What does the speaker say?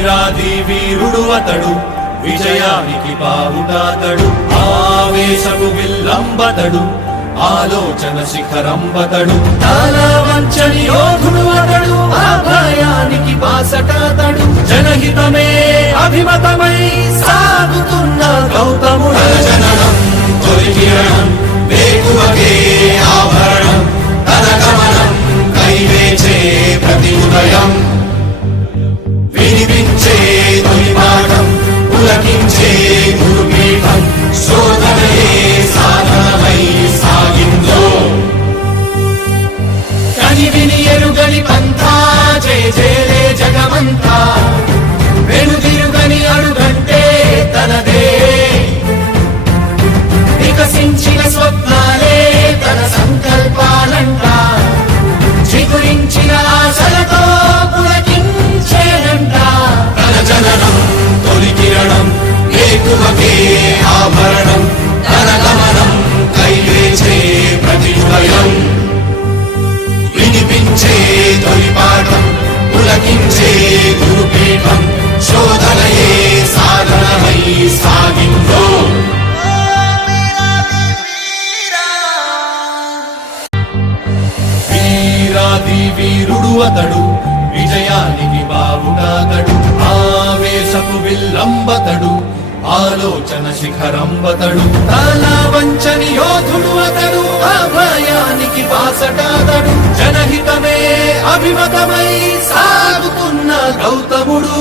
వీరాది వీరుడు అతడు, విజయానికి బావుటాతడు, ఆవేశపు విల్లంబతడు, ఆలోచన శిఖరంబతడు, తాళవంచని యోధుడు అతడు, అభయానికి బాసటాతడు, జనహితమే అభిమతమై సాగుతున్న గౌతముడు. జననం తొలి కిరణం వేకువకే ఆభరణం, తన గమనం కైవేచే ప్రతి ఉదయం, వినిపించే తొలి పాఠం పులకించే గురుపీఠం, శోధనయే సాధనమై సాగిందో. కని విని ఎరుగని పంథా జయ జయలే జగమంతా, వెనుదిరుగని అడుగంటే తనదే, వికసించిన స్వప్నాలే తన సంకల్పాలంట, చిగురించిన ఆశలతో పులకించేనంట. తన జననం తొలి కిరణం వేకువకే ఆభరణం, తన గమనం కైవేచే ప్రతి ఉదయం, వినిపించే తొలి పాఠం పులకించే గురుపీఠం, శోధనయే సాధనమై సాగిందో. వీరాది వీరుడు అతడు, విజయానికి బావుటాతడు, ఆవేశపు విల్లంబతడు, ఆలోచన శిఖరంబతడు, తాళవంచని యోధుడు అతడు, అభయానికి బాసటాతడు, జనహితమే అభిమతమై సాగుతున్న గౌతముడు.